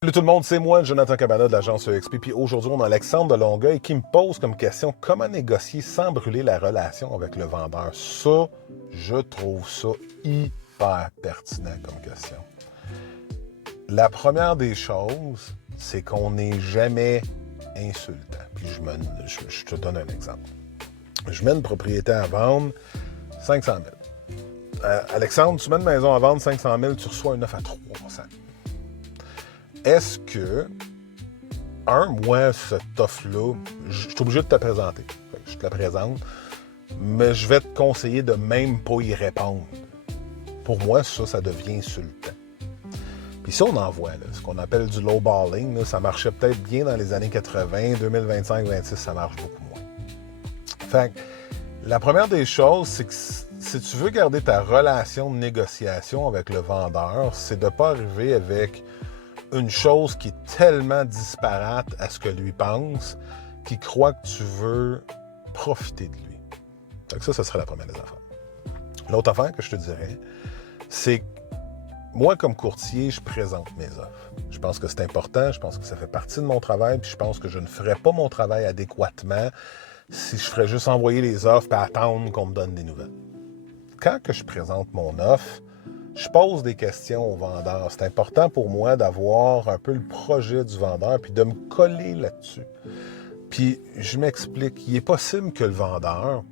Salut tout le monde, c'est moi, Jonathan Cabana de l'agence EXP, puis aujourd'hui on a Alexandre de Longueuil qui me pose comme question comment négocier sans brûler la relation avec le vendeur. Ça, je trouve ça hyper pertinent comme question. La première des choses, c'est qu'on n'est jamais insultant. Puis je te donne un exemple. Je mets une propriété à vendre, 500 000. Alexandre, tu mets une maison à vendre, 500 000, tu reçois une offre à 300. Est-ce que, moi, cette offre-là, je suis obligé de te présenter. Je te la présente, mais je vais te conseiller de même pas y répondre. Pour moi, ça devient insultant. Puis ça, on en voit, là, ce qu'on appelle du lowballing, là, ça marchait peut-être bien dans les années 80, 2025-26, ça marche beaucoup moins. Fait que, la première des choses, c'est que si tu veux garder ta relation de négociation avec le vendeur, c'est de ne pas arriver avec une chose qui est tellement disparate à ce que lui pense qu'il croit que tu veux profiter de lui. Donc ça serait la première des affaires. L'autre affaire que je te dirais, c'est que moi, comme courtier, je présente mes offres. Je pense que c'est important, je pense que ça fait partie de mon travail, puis je pense que je ne ferais pas mon travail adéquatement si je ferais juste envoyer les offres et attendre qu'on me donne des nouvelles. Quand que je présente mon offre, je pose des questions au vendeur. C'est important pour moi d'avoir un peu le projet du vendeur puis de me coller là-dessus. Puis je m'explique, il est possible que le vendeur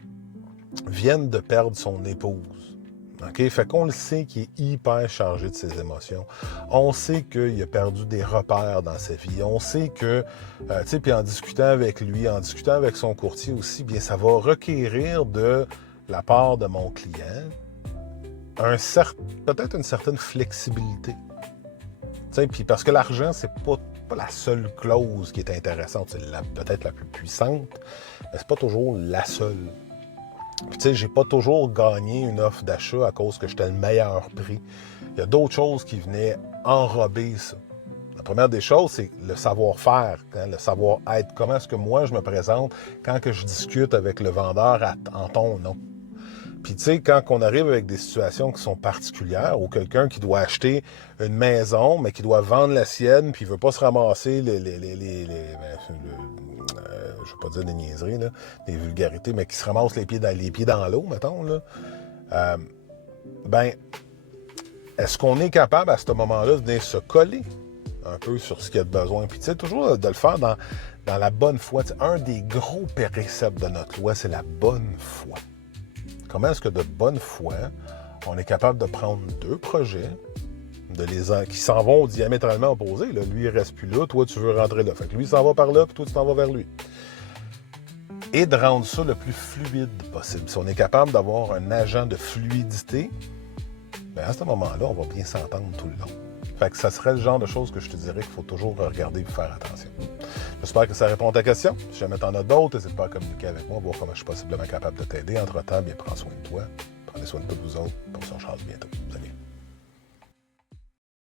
vienne de perdre son épouse. OK? Fait qu'on le sait qu'il est hyper chargé de ses émotions. On sait qu'il a perdu des repères dans sa vie. On sait que, tu sais, puis en discutant avec lui, en discutant avec son courtier aussi, bien, ça va requérir de la part de mon client peut-être une certaine flexibilité. Puis parce que l'argent, c'est pas la seule clause qui est intéressante. C'est peut-être la plus puissante, mais c'est pas toujours la seule. Puis tu sais, j'ai pas toujours gagné une offre d'achat à cause que j'étais le meilleur prix. Il y a d'autres choses qui venaient enrober ça. La première des choses, c'est le savoir-faire, hein, le savoir-être. Comment est-ce que moi, je me présente quand que je discute avec le vendeur en ton nom. Puis, tu sais, quand on arrive avec des situations qui sont particulières, ou quelqu'un qui doit acheter une maison, mais qui doit vendre la sienne, puis il veut pas se ramasser je ne veux pas dire des niaiseries, là, des vulgarités, mais qui se ramasse les pieds dans l'eau, mettons, là, est-ce qu'on est capable, à ce moment-là, de venir se coller un peu sur ce qu'il y a de besoin? Puis, tu sais, toujours de le faire dans la bonne foi. T'sais, un des gros préceptes de notre loi, c'est la bonne foi. Comment est-ce que de bonne foi, on est capable de prendre deux projets qui s'en vont diamétralement opposés. Là. Lui, il reste plus là, toi, tu veux rentrer là. Fait que lui, il s'en va par là, puis toi, tu t'en vas vers lui. Et de rendre ça le plus fluide possible. Si on est capable d'avoir un agent de fluidité, bien à ce moment-là, on va bien s'entendre tout le long. Fait que ça serait le genre de choses que je te dirais qu'il faut toujours regarder et faire attention. J'espère que ça répond à ta question. Si jamais t'en as d'autres, n'hésite pas à communiquer avec moi, voir comment je suis possiblement capable de t'aider. Entre-temps, bien, prends soin de toi. Prenez soin de tous vous autres. On se recharge bientôt. Salut.